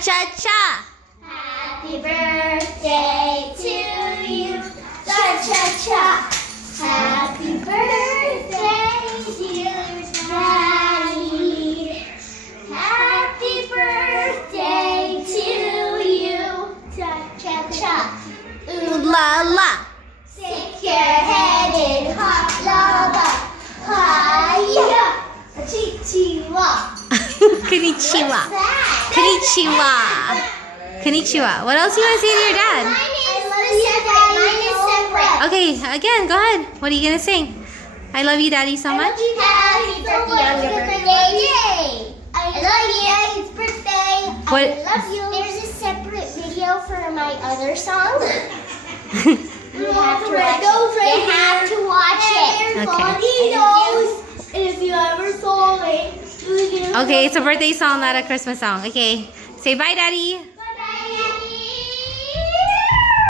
Cha-cha-cha. Happy birthday to you. Cha-cha-cha. Happy birthday, dear Daddy. Happy birthday to you. Cha-cha-cha. Ooh la la. Stick your head in hot lava. Hi-ya. Konnichiwa. Konnichiwa. What's that? Konnichiwa. Konnichiwa. What else do you want to say to your dad? Mine is separate. Okay, again, go ahead. What are you going to sing? I love you, Daddy, so much. Happy birthday on your birthday. I love you. It's birthday. What? I love you. There's a separate video for my other song. You have to watch it. You have to watch it. Okay. If you ever saw it. Okay, it's a birthday song, not a Christmas song. Okay, say bye, Daddy.